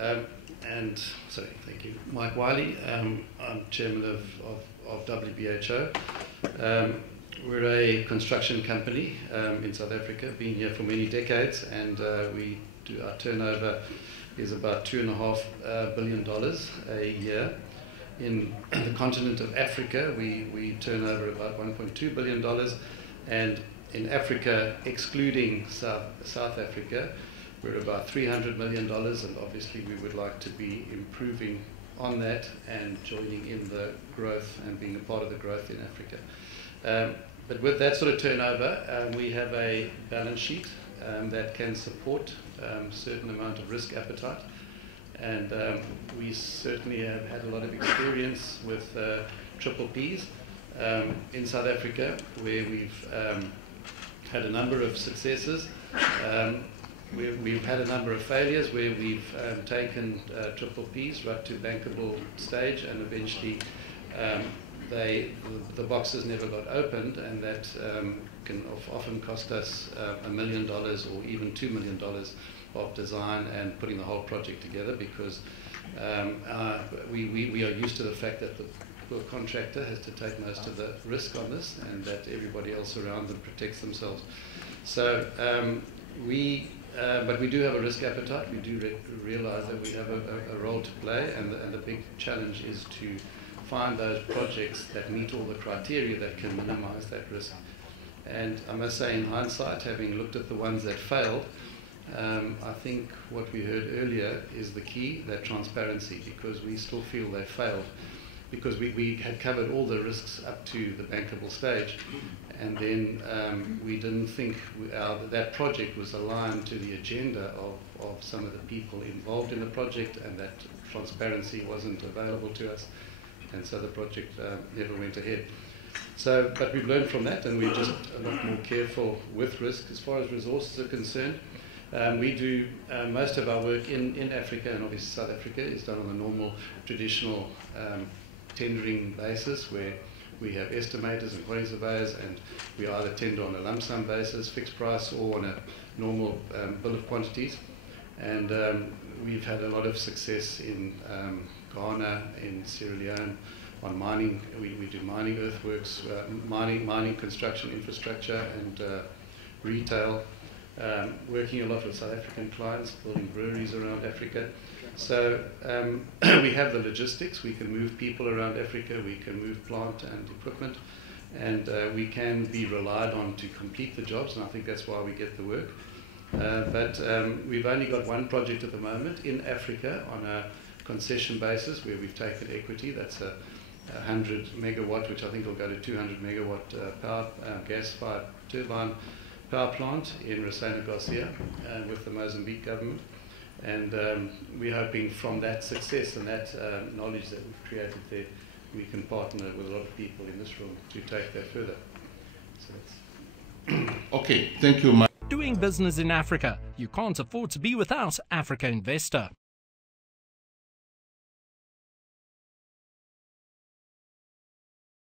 Thank you. Mike Wylie, I'm chairman of WBHO. We're a construction company in South Africa, been here for many decades, and our turnover is about $2.5 billion a year. In the continent of Africa, we turn over about $1.2 billion, and in Africa, excluding South Africa, we're about $300 million, and obviously we would like to be improving on that and joining in the growth and being a part of the growth in Africa. But with that sort of turnover, we have a balance sheet that can support a certain amount of risk appetite. And we certainly have had a lot of experience with triple Ps in South Africa, where we've had a number of successes. We've had a number of failures where we've taken triple Ps right to bankable stage, and eventually the boxes never got opened, and that can often cost us $1 million or even $2 million of design and putting the whole project together, because we are used to the fact that the contractor has to take most of the risk on this, and that everybody else around them protects themselves. So but we do have a risk appetite. We do realize that we have a role to play, and the big challenge is to find those projects that meet all the criteria that can minimize that risk. And I must say, in hindsight, having looked at the ones that failed, I think what we heard earlier is the key, that transparency, because we still feel they failed, because we had covered all the risks up to the bankable stage, and then we didn't think that project was aligned to the agenda of some of the people involved in the project, and that transparency wasn't available to us, and so the project never went ahead. So, but we've learned from that, and we're just a lot more careful with risk. As far as resources are concerned, we do most of our work in Africa, and obviously South Africa is done on a normal, traditional tendering basis, where we have estimators and quantity surveyors, and we either tender on a lump sum basis, fixed price, or on a normal bill of quantities. And we've had a lot of success in Ghana, in Sierra Leone, on mining. We do mining earthworks, mining construction infrastructure, and retail, working a lot with South African clients, building breweries around Africa. So we have the logistics. We can move people around Africa, we can move plant and equipment, and we can be relied on to complete the jobs, and I think that's why we get the work. But we've only got one project at the moment in Africa on a concession basis, where we've taken equity. That's a 100 megawatt, which I think will go to 200 megawatt power, gas-fired turbine power plant in Resena Garcia with the Mozambique government. And we're hoping from that success and that knowledge that we've created there, we can partner with a lot of people in this room to take that further. So that's okay, thank you, Mike. Doing business in Africa, you can't afford to be without Africa Investor.